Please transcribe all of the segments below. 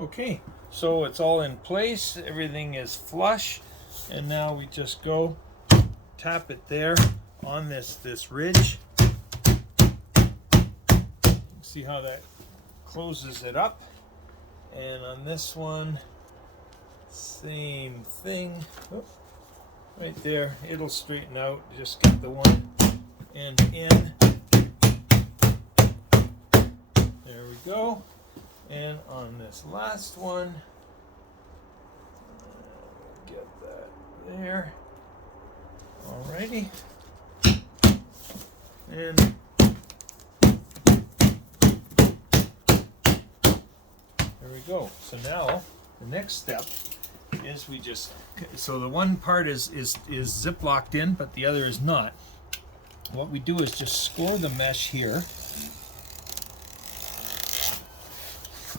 Okay, so it's all in place, everything is flush, and now we just go tap it there on this ridge. See how that closes it up. And on this one, same thing. Oh, right there, it'll straighten out. Just get the one end in. There we go. And on this last one, get that there. Alrighty. And there we go. So now the next step is we just, so the one part is zip locked in, but the other is not. What we do is just score the mesh here.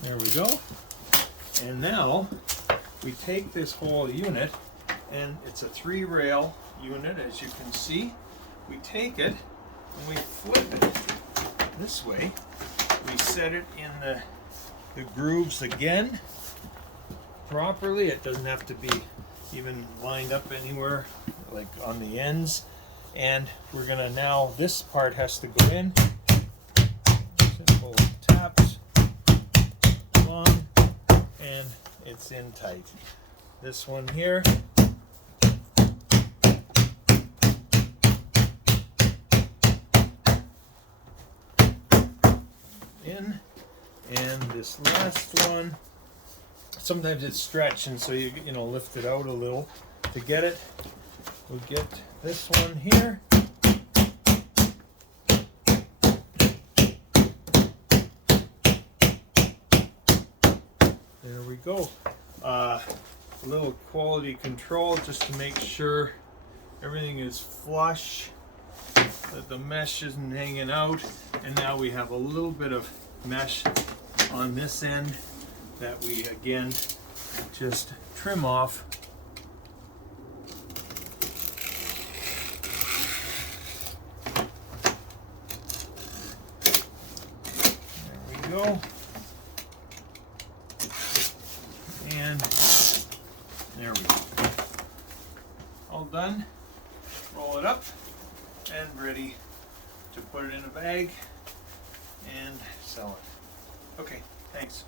There we go. And now we take this whole unit, and it's a 3-rail unit, as you can see. We take it and we flip it this way. We set it in the grooves again properly. It doesn't have to be even lined up anywhere, like on the ends. And we're gonna now, this part has to go in. Simple taps. On, and it's in tight. This one here, in, and this last one, sometimes it's stretched, and so you lift it out a little to get it. We'll get this one here. There we go. A little quality control just to make sure everything is flush, that the mesh isn't hanging out. And now we have a little bit of mesh on this end that we again just trim off. There we go. And there we go. All done. Roll it up and ready to put it in a bag and sell it. Okay, thanks.